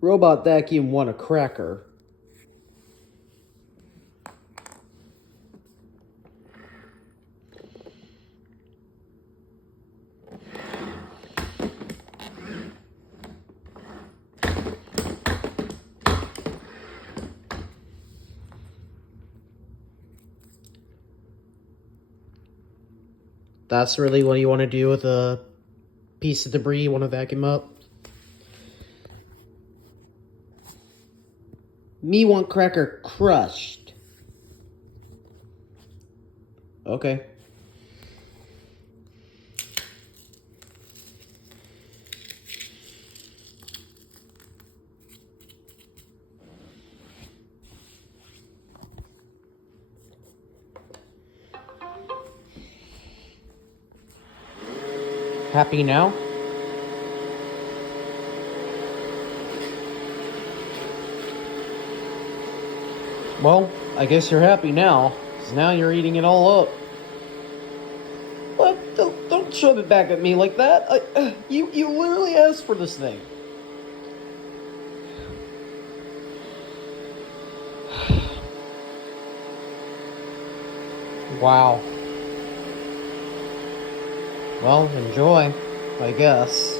Robot vacuum want a cracker. That's really what you want to do with a piece of debris you want to vacuum up? Me want cracker crushed. Okay. Happy now? Well, I guess you're happy now, because now you're eating it all up. What? Don't shove it back at me like that. You literally asked for this thing. Wow. Well, enjoy, I guess.